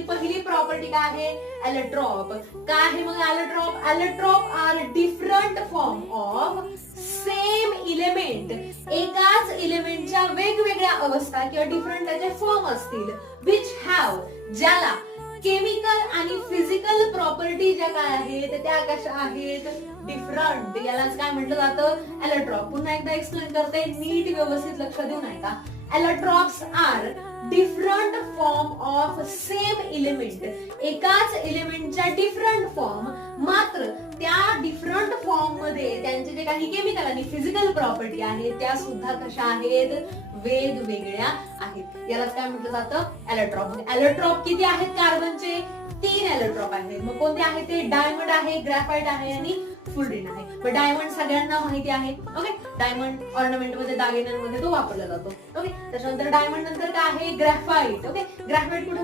आणि पहिली प्रॉपर्टी काय आहे, एलोट्रॉप. काय आहे मग allotrope? Allotrope are different form of same element. एकाच इलेमेंटच्या वेगवेगळ्या अवस्था किंवा डिफरंट त्याचे फॉर्म असतील, विच हॅव, ज्याला केमिकल आणि फिजिकल प्रॉपर्टी ज्या काय आहेत त्या कशा आहेत, डिफरंट. यालाच काय म्हटलं जातं, एलोट्रॉप. पुन्हा एकदा एक्सप्लेन करते, नीट व्यवस्थित लक्ष देऊ नये का. Allotropes are different form of same element. एकाच एलिमेंटच्या डिफरंट फॉर्म, मात्र त्या डिफरंट फॉर्म मध्ये त्यांचे जे काही केमिकल आणि फिजिकल प्रॉपर्टी आहेत त्या सुद्धा कशा आहेत, वेगवेगळ्या आहेत. याला काय म्हटलं जातं, एलोट्रॉप. एलोट्रॉप किती आहेत कार्बनचे, 3 एलोट्रॉप आहेत. मग कोणते आहेत ते, डायमंड आहे, ग्रॅफाइट आहे आणि फुलरिन आहे. पण डायमंड सगळ्यांना माहिती आहे. ओके, डायमंड ऑर्नामेंट मध्ये, दागिन्यांमध्ये तो वापरला जातो. ओके, त्याच्यानंतर डायमंड नंतर काय आहे, ग्रॅफाइट. ओके, ग्रॅफाइट कुठे